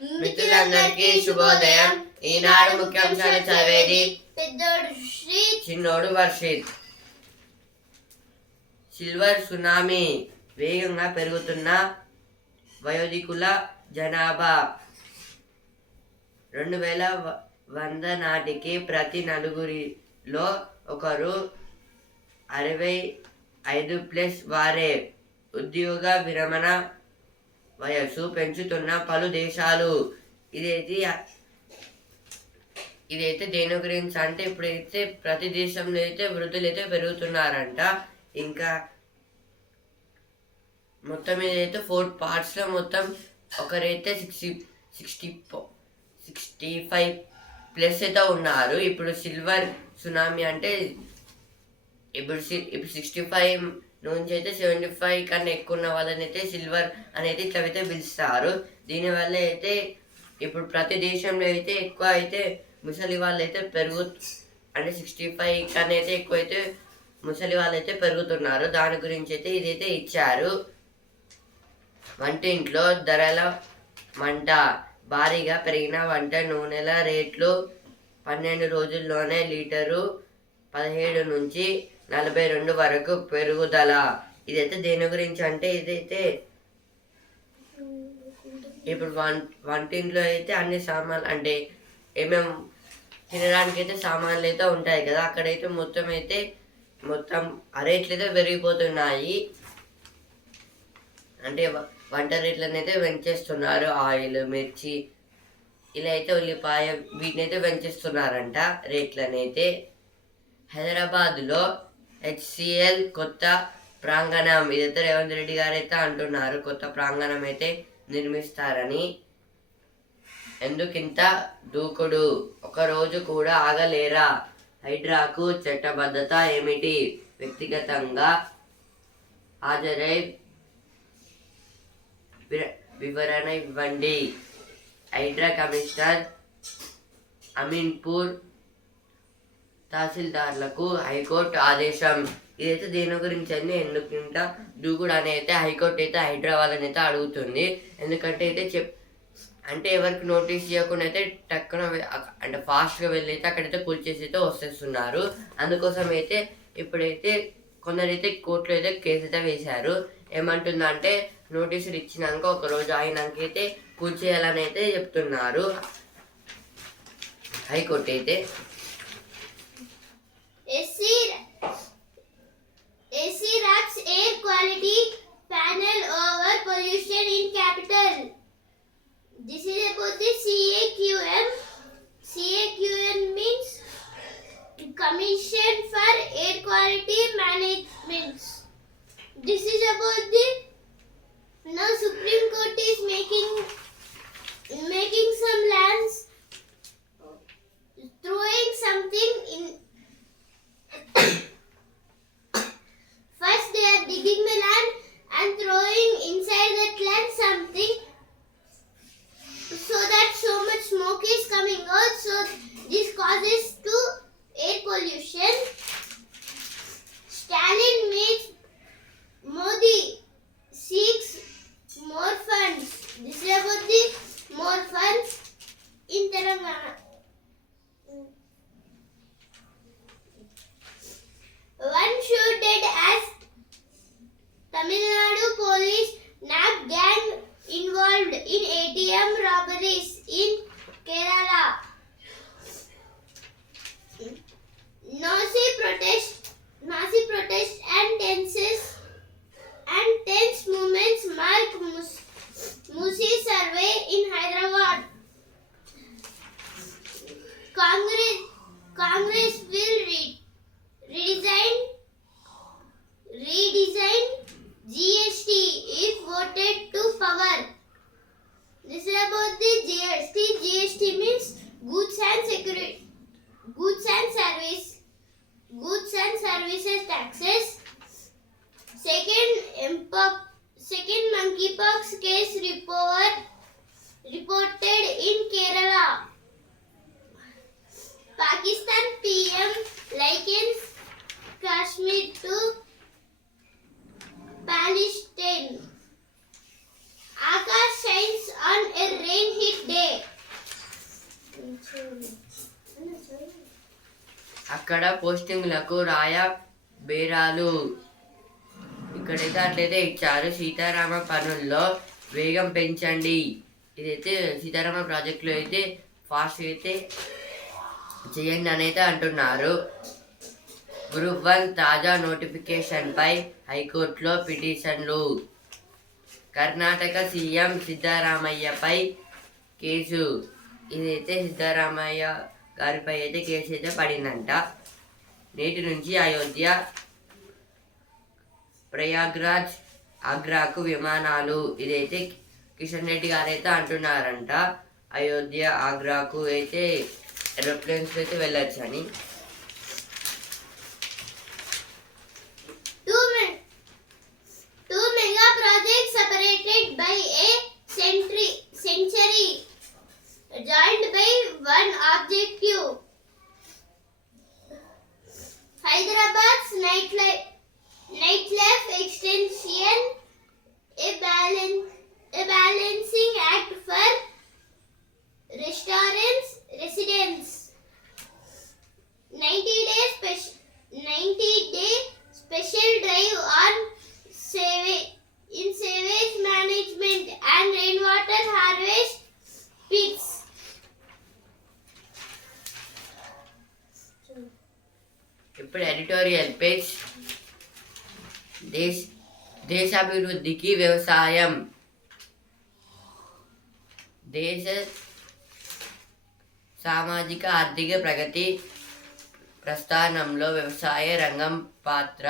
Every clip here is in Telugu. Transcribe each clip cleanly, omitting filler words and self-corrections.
మిత్రులందరికీ శుభోదయం. ఈనాడు ముఖ్యాంశాలు చదివేది పెద్దోడు శ్రీ, చిన్నోడు వర్షిత్. సిల్వర్ సునామీ, వేగంగా పెరుగుతున్న వయోధికుల జనాభా. 2100 నాటికి ప్రతి నలుగురిలో ఒకరు 65+ వారే. ఉద్యోగ విరమణ వయస్సు పెంచుతున్న పలు దేశాలు. ఇదైతే దేని గురించి అంటే ఇప్పుడైతే ప్రతి దేశంలో అయితే వృద్ధులు అయితే పెరుగుతున్నారంట. ఇంకా మొత్తం ఇదైతే 4 పార్ట్స్లో మొత్తం ఒకరైతే 65+ అయితే ఉన్నారు. ఇప్పుడు సిల్వర్ సునామీ అంటే ఇప్పుడు 65 నుంచి అయితే 75 కన్నా ఎక్కువ ఉన్న వాళ్ళని అయితే సిల్వర్ అనేది ఇట్లా అయితే పిలుస్తారు. దీనివల్ల అయితే ఇప్పుడు ప్రతి దేశంలో అయితే ఎక్కువ అయితే ముసలి వాళ్ళు అయితే అంటే 65 కన్నా అయితే ఎక్కువ అయితే ముసలి వాళ్ళు అయితే పెరుగుతున్నారు. దాని గురించి అయితే ఇదైతే ఇచ్చారు. వంటింట్లో ధరల మంట. భారీగా పెరిగిన వంట నూనెల రేట్లు 12 రోజుల్లోనే లీటరు 17 నుంచి 42 వరకు పెరుగుదల. ఇదైతే దేని గురించి అంటే ఇదైతే ఇప్పుడు వంటింట్లో అయితే అన్ని సామాన్లు అంటే ఏమేమి తినడానికి అయితే సామాన్లు అయితే ఉంటాయి కదా, అక్కడైతే మొత్తం రేట్లు అయితే పెరిగిపోతున్నాయి. అంటే వంట రేట్లను అయితే పెంచేస్తున్నారు. ఆయిల్, మిర్చి, ఇలా అయితే ఉల్లిపాయ వీటిని అయితే పెంచేస్తున్నారంట రేట్లను అయితే. హైదరాబాద్లో HCL కొత్త ప్రాంగణం. ఇదైతే రేవంత్ రెడ్డి గారు అయితే అంటున్నారు కొత్త ప్రాంగణం అయితే నిర్మిస్తారని. ఎందుకింత దూకుడు, ఒకరోజు కూడా ఆగలేరా? హైడ్రాకు చట్టబద్ధత ఏమిటి? వ్యక్తిగతంగా హాజరై వివరణ ఇవ్వండి. హైడ్రా కమిషనర్ అమీన్పూర్ తహసీల్దార్లకు హైకోర్టు ఆదేశం. ఇదైతే దేని గురించి అని ఎందుకంట దూకుడు అని అయితే హైకోర్టు అయితే హైదరాబాద్ అయితే అడుగుతుంది. ఎందుకంటే అయితే అంటే ఎవరికి నోటీస్ చేయకుండా అయితే టక్కున అంటే ఫాస్ట్గా వెళ్ళి అయితే అక్కడైతే కూల్చేసి అయితే వస్తేస్తున్నారు. అందుకోసం అయితే ఇప్పుడైతే కొందరైతే కోర్టులో అయితే కేసు అయితే వేశారు. ఏమంటుందంటే నోటీసులు ఇచ్చినాక ఒకరోజు అయినాక అయితే కూల్చేయాలని అయితే చెప్తున్నారు హైకోర్టు అయితే. AC wraps air quality panel over pollution in capital. This is about the CAQM. CAQM means Commission for Air Quality Management. This is about the now Supreme Court is making some lands, throwing something in. First they are digging the land and throwing inside that land something so that so much smoke is coming out, so this causes to air pollution. Stalin makes Modi seeks more funds. This is about the more funds in Telangana. One shot dead as Tamil Nadu police nab gang involved in ATM robberies in Kerala. Nazi protest and tense movements mark Musi survey in Hyderabad. Congress will redesign GST if voted to power. This is about the GST. GST means goods and services taxes. Second monkeypox case reported in Kerala. Pakistan PM likens Kashmir to Palestine. Akash shines on a rain-hit day. అక్కడ పోస్టింగ్లకు బేరాలు. ఇక్కడైతే అట్లయితే ఇచ్చారు. సీతారామ పనుల్లో వేగం పెంచండి. ఇదైతే సీతారామ ప్రాజెక్టులో అయితే ఫాస్ట్ అయితే చేయండి అని అయితే అంటున్నారు. గ్రూప్ 1 తాజా నోటిఫికేషన్పై హైకోర్టులో పిటిషన్లు. కర్ణాటక సీఎం సిద్ధరామయ్యపై కేసు. ఇదైతే సిద్ధరామయ్య గారిపై అయితే కేసు అయితే పడిందంట. నేటి నుంచి అయోధ్య, ప్రయాగ్రాజ్, ఆగ్రాకు విమానాలు. ఇదైతే కిషన్ రెడ్డి గారు అయితే అంటున్నారంట. అయోధ్య, ఆగ్రాకు అయితే ఏరోప్లేన్స్ అయితే వెళ్ళొచ్చు అని. Two mega projects separated by a century, joined by one objective. Hyderabad's nightlife extension, a balancing act for residents. 90-day special drive on sewage management and rainwater harvest pits. ఇప్పుడు ఎడిటోరియల్ పేజ్. దేశాభివృద్ధికి వ్యవసాయం. దేశ సామాజిక ఆర్థిక ప్రగతి ప్రస్థానంలో వ్యవసాయ రంగం పాత్ర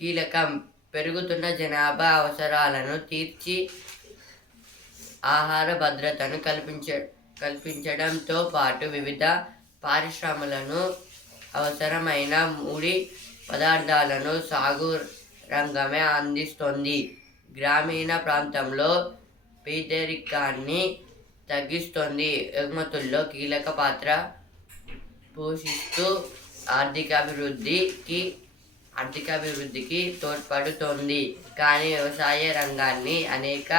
కీలకం. పెరుగుతున్న జనాభా అవసరాలను తీర్చి ఆహార భద్రతను కల్పించడంతో పాటు వివిధ పరిశ్రమలను అవసరమైన ముడి పదార్థాలను సాగు రంగమే అందిస్తుంది. గ్రామీణ ప్రాంతంలో పేదరికాన్ని తగ్గిస్తుంది. ఎగుమతుల్లో కీలక పాత్ర పోషిస్తూ ఆర్థికాభివృద్ధికి తోడ్పడుతోంది. కానీ వ్యవసాయ రంగాన్ని అనేక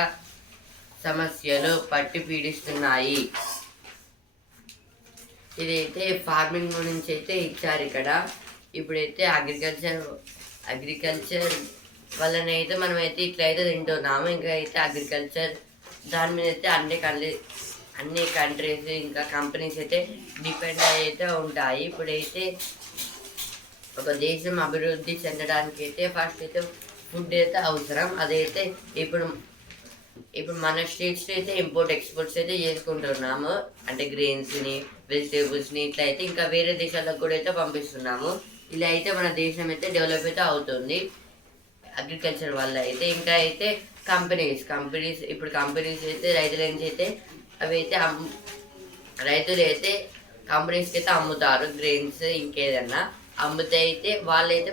సమస్యలు పట్టి పీడిస్తున్నాయి. ఇదైతే ఫార్మింగ్ గురించి అయితే ఇచ్చారు ఇక్కడ. ఇప్పుడైతే అగ్రికల్చర్ వల్లనైతే మనమైతే ఇట్లయితే తింటున్నాము. ఇంకా అయితే అగ్రికల్చర్ దాని మీద అయితే అన్ని కంట్రీస్ ఇంకా కంపెనీస్ అయితే డిపెండ్ అయితే ఉంటాయి. ఇప్పుడైతే ఒక దేశం అభివృద్ధి చెందడానికి అయితే ఫస్ట్ అయితే ఫుడ్ అయితే అవసరం. అదైతే ఇప్పుడు మన స్టేట్స్ అయితే ఎక్స్పోర్ట్స్ అయితే చేసుకుంటున్నాము. అంటే గ్రెయిన్స్ని, వెజిటేబుల్స్ని ఇట్లా అయితే ఇంకా వేరే దేశాలకు కూడా అయితే పంపిస్తున్నాము. ఇలా అయితే మన దేశం అయితే డెవలప్ అయితే అవుతుంది అగ్రికల్చర్ వల్ల అయితే. ఇంకా అయితే కంపెనీస్ ఇప్పుడు కంపెనీస్ అయితే రైతుల నుంచి అయితే అవి అయితే రైతులు అయితే కంపెనీస్కి అయితే అమ్ముతారు. గ్రెయిన్స్ ఇంకేదన్నా అమ్ముతే అయితే వాళ్ళైతే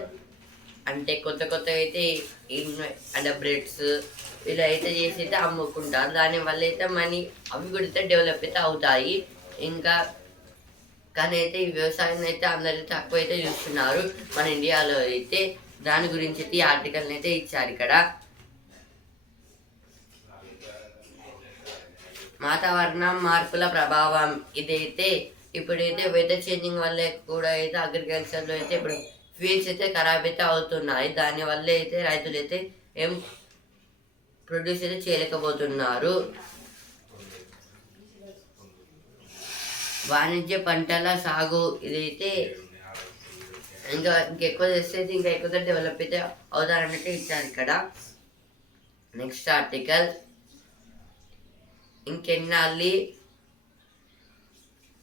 అంటే కొత్త అయితే అంటే బ్రెడ్స్ ఇలా అయితే చేసి అయితే అమ్ముకుంటారు. దానివల్ల అయితే మనీ అవి కూడా అయితే డెవలప్ అయితే అవుతాయి. ఇంకా కానీ అయితే ఈ వ్యవసాయం అయితే అందరైతే తక్కువ అయితే చూస్తున్నారు మన ఇండియాలో అయితే. దాని గురించి అయితే ఈ ఆర్టికల్ని అయితే ఇచ్చారు ఇక్కడ. వాతావరణం మార్పుల ప్రభావం. ఇదైతే ఇప్పుడైతే వెదర్ చేంజింగ్ వల్ల కూడా అయితే అగ్రికల్చర్లో అయితే ఇప్పుడు ఫీల్డ్స్ అయితే ఖరాబ్ అయితే అవుతున్నాయి. దానివల్ల అయితే రైతులు అయితే ఏం ప్రొడ్యూస్ అయితే చేయలేకపోతున్నారు. వాణిజ్య పంటల సాగు. ఇదైతే ఇంకెక్కువ చేస్తే ఇంకా ఎక్కువ డెవలప్ అయితే అవుతారన్నట్టు ఇచ్చారు ఇక్కడ. Next article. ఇంకెన్నాళ్ళి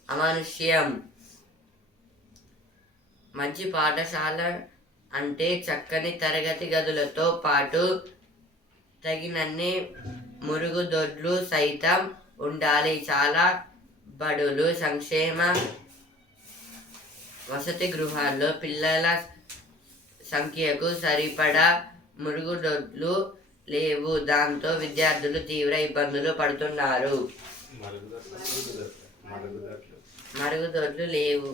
అమానుష్యం. మంచి పాఠశాల అంటే చక్కని తరగతి గదులతో పాటు తగినన్ని మురుగుదొడ్లు సైతం ఉండాలి. చాలా బడులు, సంక్షేమ వసతి గృహాల్లో పిల్లల సంఖ్యకు సరిపడా మురుగుదొడ్లు లేవు. దాంతో విద్యార్థులు తీవ్ర ఇబ్బందులు పడుతున్నారు. మరుగుదొడ్లు లేవు.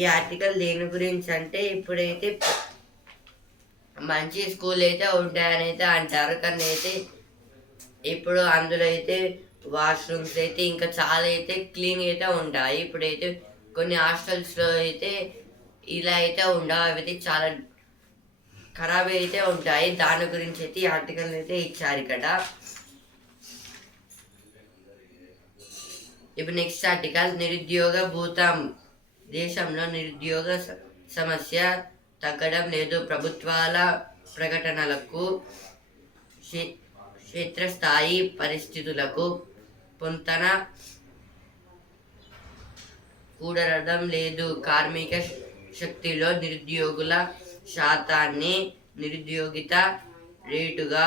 ఈ ఆర్టికల్ దేని గురించి అంటే ఇప్పుడైతే మంచి స్కూల్ అయితే ఉంటాయని అయితే అంటారు. కానీ అయితే ఇప్పుడు అందులో అయితే వాష్రూమ్స్ అయితే ఇంకా చాలా అయితే క్లీన్ అయితే ఉంటాయి. ఇప్పుడైతే కొన్ని హాస్టల్స్లో అయితే ఇలా అయితే ఉండవు, అవి అయితే చాలా ఖరాబ్ అయితే ఉంటాయి. దాని గురించి అయితే ఈ ఆర్టికల్ అయితే ఇచ్చారు ఇక్కడ. ఇప్పుడు నెక్స్ట్ ఆర్టికల్, నిరుద్యోగ భూతం. దేశంలో నిరుద్యోగ సమస్య తగ్గడం లేదు. ప్రభుత్వాల ప్రకటనలకు క్షేత్రస్థాయి పరిస్థితులకు పొంతన కూడడం లేదు. కార్మిక శక్తిలో నిరుద్యోగుల శాతాన్ని నిరుద్యోగిత రేటుగా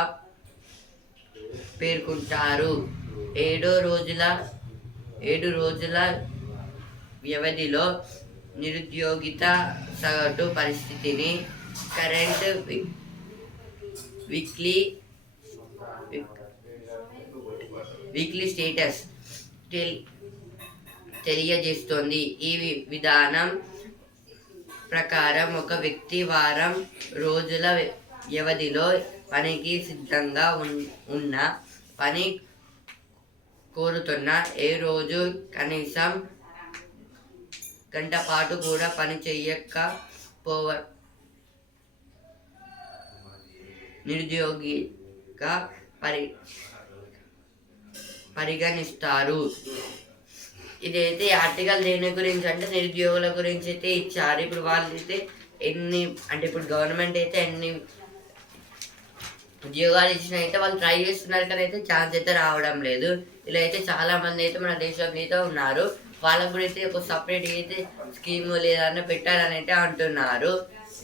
పేర్కొంటారు. 7 రోజుల వ్యవధిలో నిరుద్యోగిత సగటు పరిస్థితిని కరెంట్ వీక్లీ స్టేటస్ తెలియజేస్తోంది. ఈ విధానం ప్రకారం ఒక వ్యక్తి వారం రోజుల వ్యవధిలో పనికి సిద్ధంగా ఉన్న పని కోరుతున్న ఏ రోజు కనీసం గంట పాటు కూడా పని నిరుద్యోగిగా పరిగణిస్తారు. ఇదైతే ఆర్టికల్ దేని గురించి అంటే నిరుద్యోగుల గురించి అయితే ఇచ్చారు. ఇప్పుడు వాళ్ళు అయితే ఇప్పుడు గవర్నమెంట్ అయితే ఎన్ని ఉద్యోగాలు ఇచ్చిన అయితే వాళ్ళు ట్రై చేస్తున్నారు, కానీ అయితే ఛాన్స్ అయితే రావడం లేదు. ఇలా అయితే చాలా మంది అయితే మన దేశంలో అయితే ఉన్నారు. వాళ్ళకు కూడా అయితే ఒక సపరేట్ అయితే స్కీమ్ లేదా పెట్టాలని అయితే అంటున్నారు.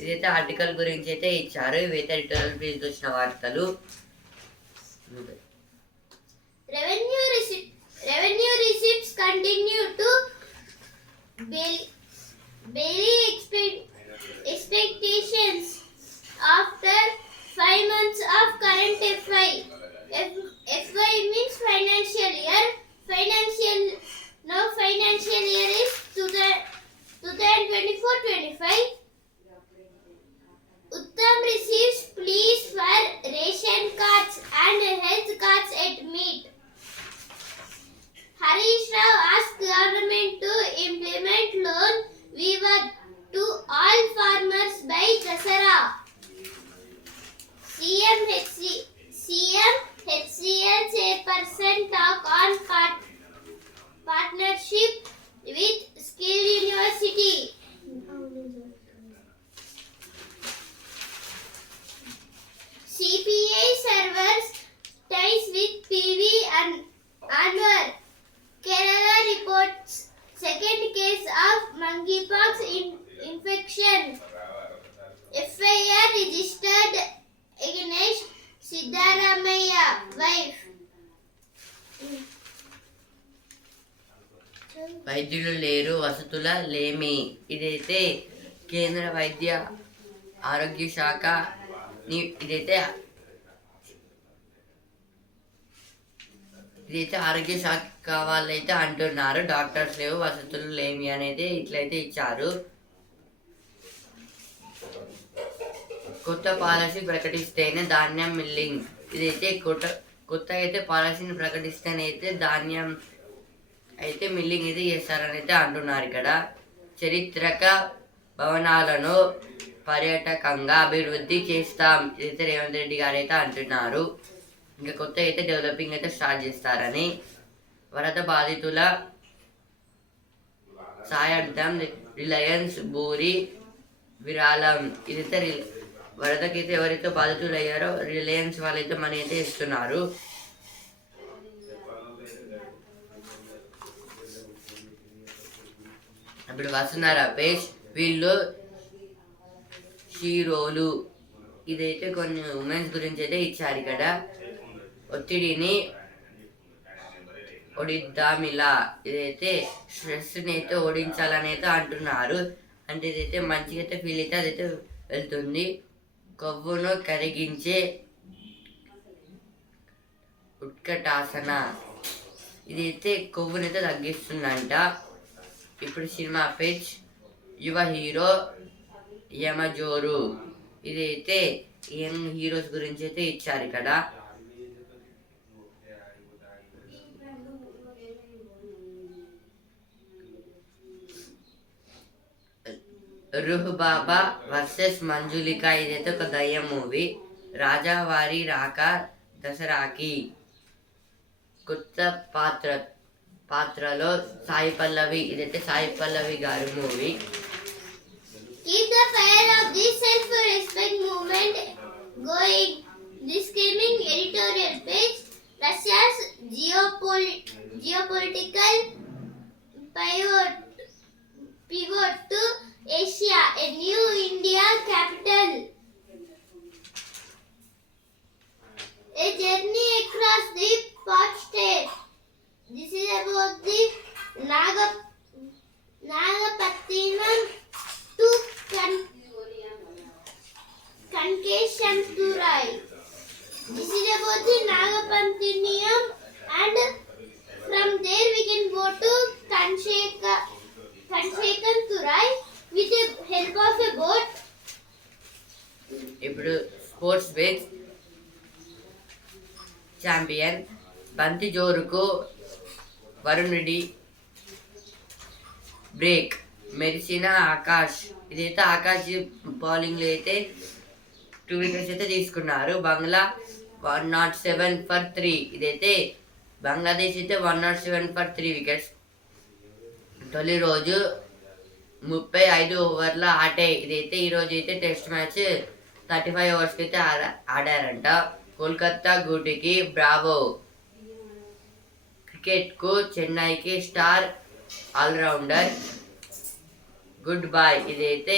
ఇదైతే ఆర్టికల్ గురించి అయితే ఇచ్చారు. ఇవైతే ఎడిటోరియల్ పేజ్ వచ్చిన వార్తలు. Revenue receipts continue to bury expectations after 5 months of current FY. FY means financial year. Financial year is 2024-25. Uttam receives pleas for ration cards and health cards at meet. Harish Rao asked government to implement loan waiver to all farmers by Dasara. CM HCL chairperson talk on partnership with Skill University. CPI servers ties with PV and Anwar. Kerala reports second case of monkeypox infection. FIR registered against Siddaramaiah wife. వైద్యులు లేరు, వసతుల లేమి. ఇదైతే కేంద్ర వైద్య ఆరోగ్య శాఖ ఇదైతే ఆరోగ్య శాఖ వాళ్ళైతే అంటున్నారు. డాక్టర్స్ లేవు, వసతులు లేమి అనేది ఇట్లయితే ఇచ్చారు. కొత్త పాలసీ ప్రకటిస్తేనే ధాన్యం మిల్లింగ్. ఇదైతే కొత్త అయితే పాలసీని ప్రకటిస్తేనైతే ధాన్యం అయితే మిల్లింగ్ అయితే చేస్తారని అయితే అంటున్నారు ఇక్కడ. చరిత్రక భవనాలను పర్యాటకంగా అభివృద్ధి చేస్తాం. ఇదైతే రేవంత్ రెడ్డి గారు అయితే అంటున్నారు. ఇంకా కొత్త అయితే డెవలపింగ్ అయితే స్టార్ట్ చేస్తారని. వరద బాధితుల సాయార్థం రిలయన్స్ భూరి విరాళం. ఇదైతే వరదకైతే ఎవరైతే బాధితులు అయ్యారో రిలయన్స్ వాళ్ళైతే మనీ అయితే ఇస్తున్నారు. ఇప్పుడు వస్తున్నారు రమేష్, వీళ్ళు హీరోలు. ఇదైతే కొన్ని ఉమెన్స్ గురించి అయితే ఇచ్చారు ఇక్కడ. ఒత్తిడిని ఓడిద్దామిలా. ఇదైతే స్ట్రెస్ని అయితే ఓడించాలని అయితే అంటున్నారు. అంటే ఇదైతే మంచిగా అయితే ఫీల్ అయితే అదైతే వెళ్తుంది. కొవ్వును కరిగించే ఉత్కటాసన. ఇదైతే కొవ్వునైతే తగ్గిస్తుందంట. ఇప్పుడు సినిమా పేజ్ యువ హీరో యమజోరు. ఇదైతే యంగ్ హీరోస్ గురించి అయితే ఇచ్చారు ఇక్కడ. రుహ్ బాబా వర్సెస్ మంజులిక, ఇదైతే ఒక దయ్యం మూవీ. రాజావారి రాక దసరాకి, కొత్త పాత్రలో సాయి పల్లవి, ఇదైతే సాయి పల్లవి గారి movie. Keep the fire of this self-respect movement going. This screaming editorial page. Russia's geopolitical pivot to Asia, a new India capital. A journey across the pot state. This is about the Nagapattinam to Kankeshanturai. This is about the Nagapattinam, and from there we can go to Kanshekanturai with the help of a boat. ఇప్పుడు స్పోర్ట్స్ విత్ ఛాంపియన్. బంతి జోరుకు వరుణుడి బ్రేక్, మెరిసిన ఆకాష్, ఇదైతే ఆకాష్ బౌలింగ్లో అయితే 2 వికెట్స్ అయితే తీసుకున్నారు. బంగ్లా 107 ఫర్ 3, ఇదైతే బంగ్లాదేశ్ అయితే 107 ఫర్ 3 వికెట్స్. తొలి రోజు 35 ఓవర్ల ఆటే, ఇదైతే ఈరోజు అయితే టెస్ట్ మ్యాచ్ 35 ఓవర్స్కి అయితే ఆడారంట. కోల్కతా గూటికి బ్రావో, క్రికెట్కు చెన్నైకి స్టార్ ఆల్రౌండర్ గుడ్ బాయ్, ఇదైతే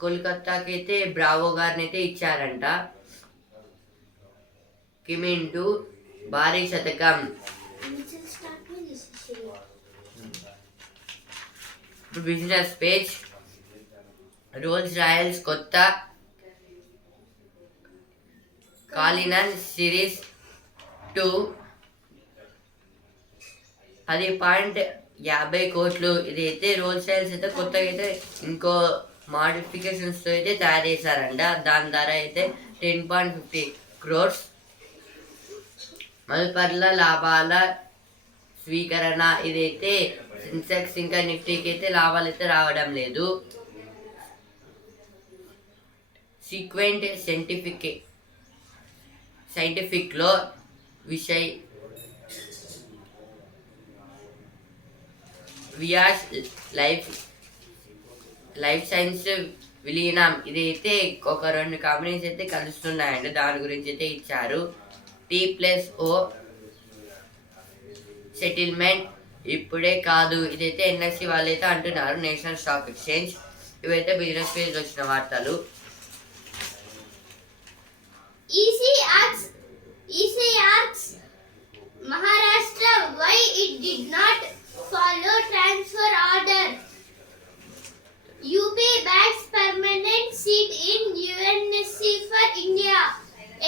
కోల్కతాకి అయితే బ్రావో గారిని అయితే ఇచ్చారంట. కిమింటూ భారీ శతకం. Business page. రోల్స్ రాయల్స్ కొత్త కాలినన్ సిరీస్ 2 10.50 కోట్లు, ఇదైతే రోల్స్ రాయల్స్ అయితే కొత్తగా అయితే ఇంకో మాడిఫికేషన్స్తో అయితే తయారు చేశారంట. దాని ధర అయితే 10.50 crores. మల్పర్ల లాభాల స్వీకరణ, ఇదైతే సెన్సెక్స్ ఇంకా నిఫ్టీకి అయితే లాభాలు అయితే రావడం లేదు. సీక్వెంట్ సైంటిఫిక్లో వియాస్ లైఫ్ సైన్స్ విలీనం, ఇదైతే ఒక 2 కంపెనీస్ అయితే కలుస్తున్నాయండి, దాని గురించి అయితే ఇచ్చారు. T+O సెటిల్మెంట్ ఇప్పుడే కాదు, ఇదైతే NSE వాళ్ళు అయితే అంటున్నారు, నేషనల్ స్టాక్ ఎక్స్చేంజ్. ఇవైతే బిజినెస్ పేజ్ వచ్చిన వార్తలు. EC asks Maharashtra why it did not follow transfer order. UP backs permanent seat in UNSC for India.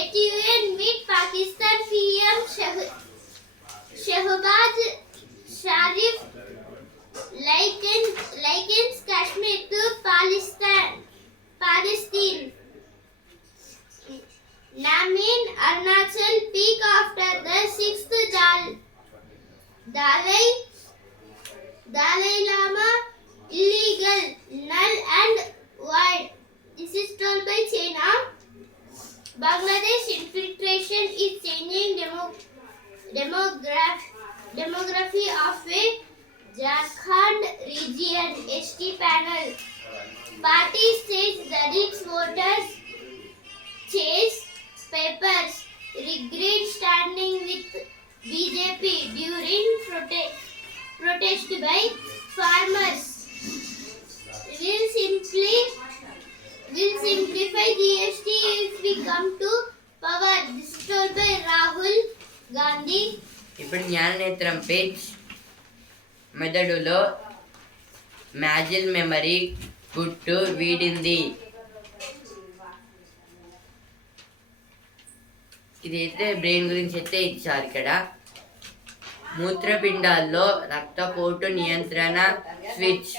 At UN meet Pakistan PM Shehbaz Sharif likens Kashmir to Palestine. Namin Arunachal peak after the 6th Dalai Lama illegal, null and void. This is told by China. Bangladesh infiltration is changing demography of a Jharkhand region. ST panel. Party says that its voters chase papers, regret standing with BJP during protest by farmers. Will simplify GST if we come to power. This is told by Rahul Gandhi. ఇప్పుడు జ్ఞాననేత్రం పేజ్. మెదడులో మ్యాజిల్ మెమరీ గుట్టు వీడింది, ఇదైతే బ్రెయిన్ గురించి అయితే ఇచ్చారు ఇక్కడ. మూత్రపిండాల్లో రక్తపోటు నియంత్రణ స్విచ్,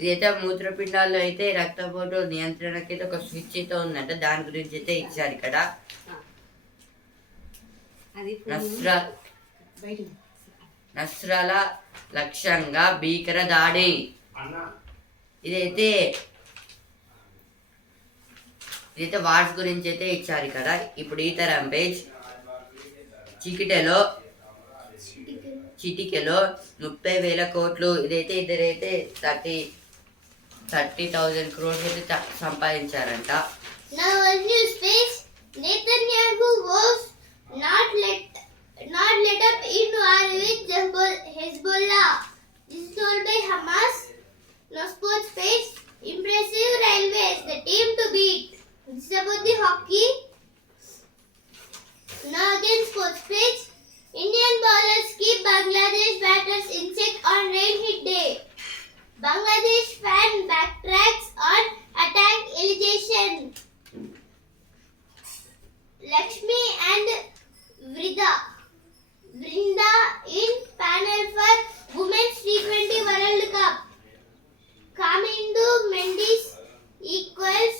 ఇదైతే మూత్రపిండాల్లో అయితే రక్తపోటు నియంత్రణకి అయితే ఒక స్విచ్ అయితే ఉందంట, దాని గురించి అయితే ఇచ్చారు ఇక్కడ. నస్రాల లక్ష్యంగా భీకర దాడి, ఇదైతే ఇదైతే వార్స్ గురించి అయితే ఇచ్చారు ఇక్కడ. ఇప్పుడు ఈ తరం పేజ్ చిటికెలో 30,000 కోట్లు. ఇదైతే ఇద్దరైతే 30,000 crores అయితే సంపాదించారంట. Now on news page, Netanyahu was not let up in war with Hezbollah. This is told by Hamas. Now sports page, impressive Railways, the team to beat. This is about the hockey. Now again sports page, Indian bowlers keep Bangladesh batters in check on rain hit day. Bangladesh fan backtracks on attack allegation. Lakshmi and Vrinda in panel for Women's T20 World Cup. Kamindu Mendes equals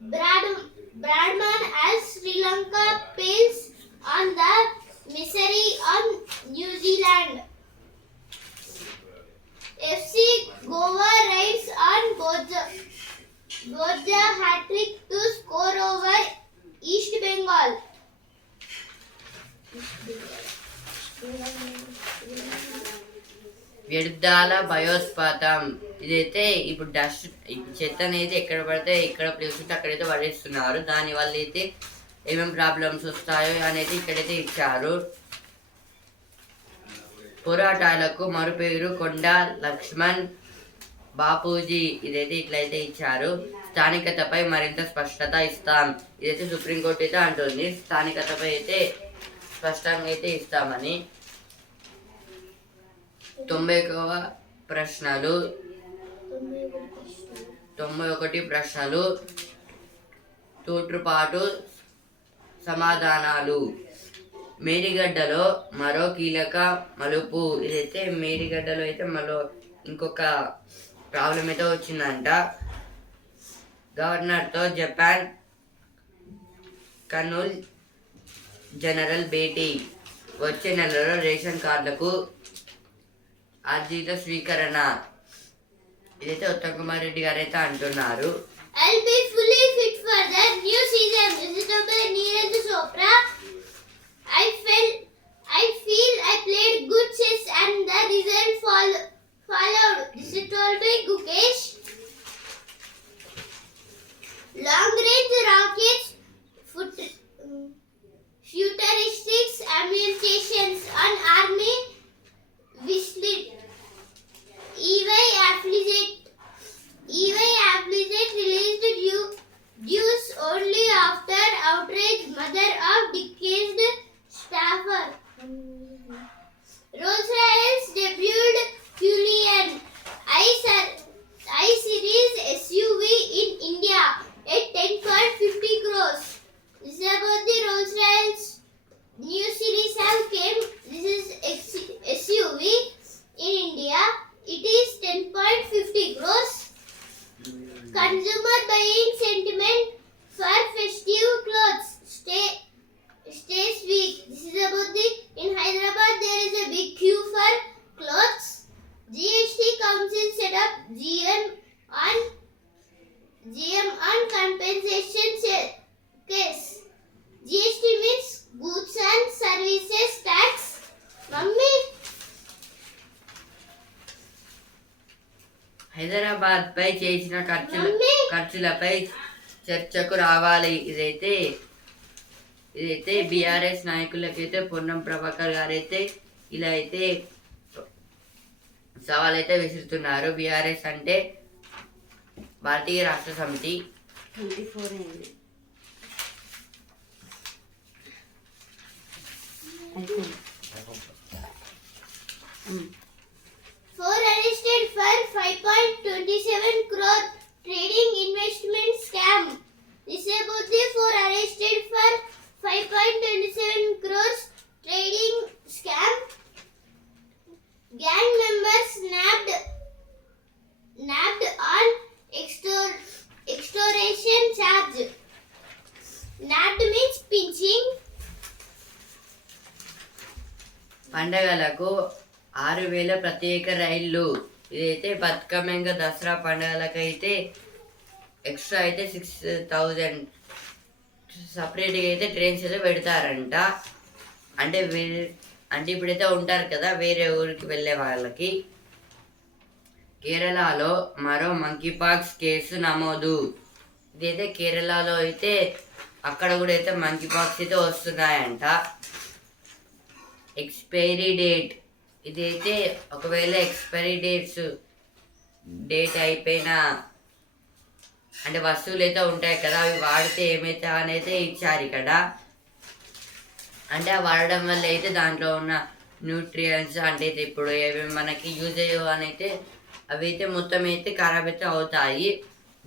Bradman as Sri Lanka pails on the misery on New Zealand. FC Goa rides on Borja hat-trick to score over East Bengal. వ్యర్థాల భయోత్పాతం. ఇదైతే ఇప్పుడు డస్ట్ చెత్త అనేది ఎక్కడ పడితే ఎక్కడ ప్లేస్ ఉంటే అక్కడైతే పడేస్తున్నారు. దానివల్ల అయితే ఏమేమి ప్రాబ్లమ్స్ వస్తాయో అనేది ఇక్కడైతే ఇచ్చారు. పోరాటాలకు మరుపేరు కొండా లక్ష్మణ్ బాపూజీ. ఇదైతే ఇట్లయితే ఇచ్చారు. స్థానికతపై మరింత స్పష్టత ఇస్తాం. ఇదైతే సుప్రీంకోర్టు అయితే అంటుంది స్థానికతపై అయితే స్పష్టంగా అయితే ఇస్తామని. 91 ప్రశ్నలు తూట్రుపాటు సమాధానాలు. మేడిగడ్డలో మరో కీలక మలుపు. ఇదైతే మేడిగడ్డలో అయితే మరో ఇంకొక ప్రాబ్లం అయితే వచ్చిందంట. గవర్నర్తో జపాన్ కన్సల్ జనరల్ భేటీ. వచ్చే నెలలో రేషన్ కార్డులకు అర్జీల స్వీకరణ. ఇదైతే ఉత్తమ్ కుమార్ రెడ్డి గారు అయితే అంటున్నారు. I'll be fully fit for the new season. Visited by Neeraj Chopra. I feel I played good chess and the result followed. This is told by Gukesh. Long range rockets, futuristics, augmentations on army wishlet. EY affiliate released dues only after outrage mother of deceased staffer. Rolls-Royce debuted Cullinan I-Series SUV in India at 10.50 crores. This is about the Rolls-Royce new series have came. This is SUV in India. It is 10.50 crores. Consumer buying sentiment for festive clothes stays weak. This is about the in Hyderabad there is a big queue for clothes. GST Council set up GM on compensation case. GST means goods and services tax. Mummy. Hyderabad పై చేసిన ఖర్చులపై చర్చకు రావాలి. ఇదైతే బీఆర్ఎస్ నాయకులకైతే పొన్నం ప్రభాకర్ గారు అయితే ఇలా అయితే సవాల్ అయితే విసురుతున్నారు. బీఆర్ఎస్ అంటే భారతీయ రాష్ట్ర సమితి. 24 అయింది. Four arrested for 5.27 crore trading investment scam. This is about the 4 arrested for 5.27 crores trading scam. Gang members nabbed on extortion charge. Nabbed means pinching. పండగలకు 6,000 ప్రత్యేక రైళ్లు. ఇదైతే బతుకమ్మ ఇంకా దసరా పండుగలకైతే ఎక్స్ట్రా అయితే 6,000 సపరేట్గా అయితే ట్రైన్స్ అయితే పెడతారంట. అంటే అంటే ఇప్పుడైతే ఉంటారు కదా వేరే ఊరికి వెళ్ళే వాళ్ళకి. కేరళలో మరో మంకీ పాక్స్ కేసు నమోదు. ఇదైతే కేరళలో అయితే అక్కడ కూడా అయితే మంకీ పాక్స్ అయితే వస్తున్నాయంట. ఎక్స్పైరీ డేట్, ఇదైతే ఒకవేళ ఎక్స్పైరీ డేట్ అయిపోయిన అంటే వస్తువులు అయితే ఉంటాయి కదా, అవి వాడితే ఏమైతే అనేది ఇచ్చారు ఇక్కడ. అంటే వాడడం వల్ల అయితే దాంట్లో ఉన్న న్యూట్రియంట్స్ అంటే ఇప్పుడు ఏమేమి మనకి యూజ్ అయ్యో అని అయితే అవి అయితే మొత్తం అయితే ఖరాబ్ అయితే అవుతాయి.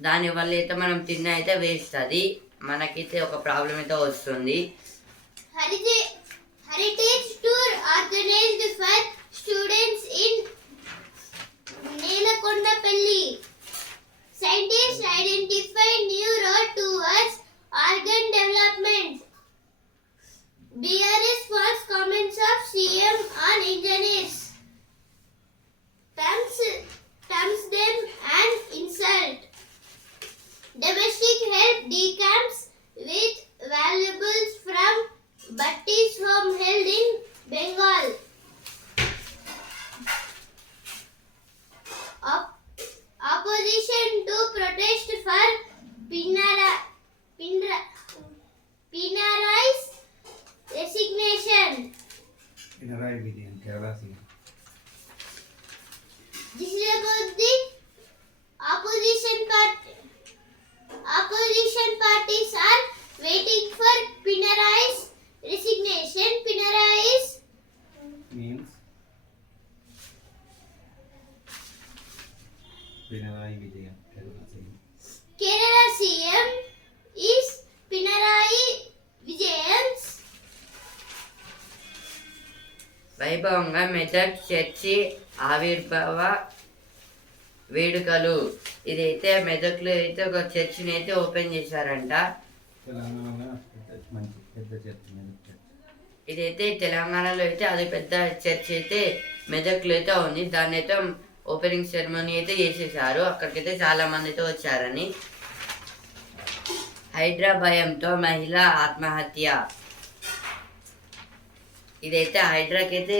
దానివల్ల అయితే మనం తిన్న అయితే వేస్ట్, అది మనకైతే ఒక ప్రాబ్లం అయితే వస్తుంది. Heritage tour organized for students in Nelakondapalli. Scientists identify new road towards organ development. BRS wants comments of CM on engineers. Terms them an insult. Domestic help decamps with valuables from Bhatti's home held in Bengal. Opposition to protest for Pinarai's resignation. Pinarayi Vijayan, Kerala CM. This is about the opposition parties are waiting for Pinarai's resignation. Pinarai's Means Pinarayi Vijayan, Kerala CM. Kerala CM is Pinarayi Vijayan's. వైభవంగా మెదక్ చర్చి ఆవిర్భావ వేడుకలు. ఇదైతే మెదక్లో అయితే ఒక చర్చిని అయితే ఓపెన్ చేశారంట. తెలంగాణలో మంచి పెద్ద చర్చ్. ఇదైతే తెలంగాణలో అయితే అది పెద్ద చర్చ్ అయితే మెదక్లో అయితే ఉంది. దాన్ని అయితే ఓపెనింగ్ సెరమనీ అయితే చేసేసారు. అక్కడికైతే చాలా మంది అయితే వచ్చారని. హైదరాబాద్తో మహిళ ఆత్మహత్య. ఇదైతే హైడ్రాకైతే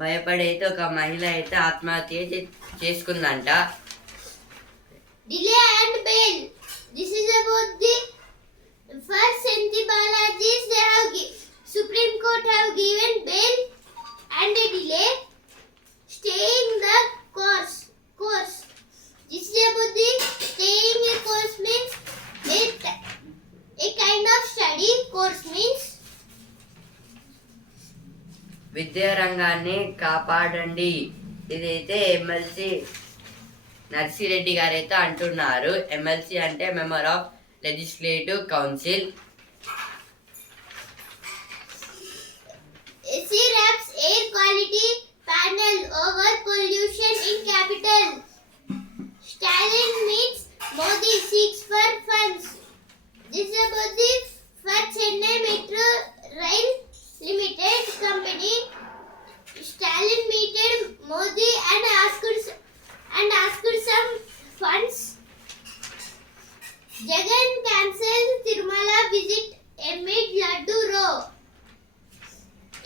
భయపడి అయితే ఒక మహిళ అయితే ఆత్మహత్య అయితే చేసుకుందంట. Delay and bail. This is about the first Senthi Balajis. Supreme Court have given bail and a delay, staying the course. This is about the staying a course means a kind of study. Course means విద్యారంగాన్ని కాపాడండి. ఇదైతే ఎమ్మెల్సీ నర్సిరెడ్డి గారు అయితే అంటున్నారు. ఎమ్మెల్సీ అంటే member of legislative council. CRAP's air quality panel over pollution in capital. Stalin meets Modi seeks for funds. This is about the for Chennai Metro Rail Limited company. Stalin meted Modi and asked some funds. Jagan cancelled Tirumala visit amid Laddu row.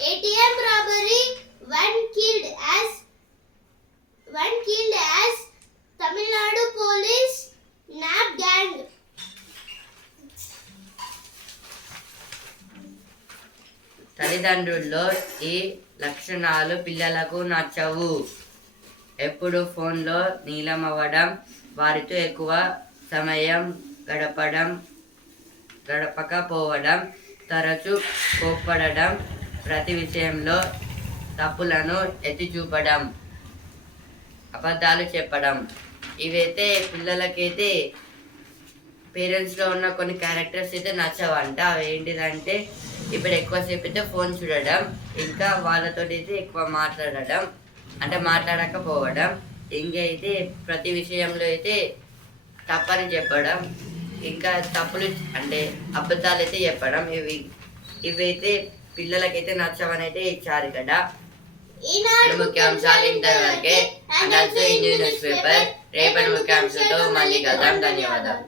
ATM robbery, one killed as Tamil Nadu police nab gang. తల్లిదండ్రుల్లో ఈ లక్షణాలు పిల్లలకు నచ్చవు. ఎప్పుడు ఫోన్లో నీలమవ్వడం, వారితో ఎక్కువ సమయం గడపకపోవడం, తరచూ కోప్పడడం, ప్రతి విషయంలో తప్పులను ఎత్తి చూపడం, అబద్ధాలు చెప్పడం. ఇవైతే పిల్లలకైతే పేరెంట్స్లో ఉన్న కొన్ని క్యారెక్టర్స్ అయితే నచ్చవంట. అవి ఏంటిదంటే ఇప్పుడు ఎక్కువసేపు అయితే ఫోన్ చూడడం, ఇంకా వాళ్ళతో అయితే ఎక్కువ మాట్లాడడం, అంటే మాట్లాడకపోవడం, ఇంకా అయితే ప్రతి విషయంలో అయితే తప్పని చెప్పడం, ఇంకా తప్పులు అంటే అబద్ధాలు అయితే చెప్పడం. ఇవైతే పిల్లలకైతే నచ్చవని అయితే ఇచ్చారు కదా. ముఖ్యాంశాలు ఇంతవరకే. న్యూస్ పేపర్ రేపటి ముఖ్యాంశాలతో మళ్ళీ కలుద్దాం. ధన్యవాదాలు.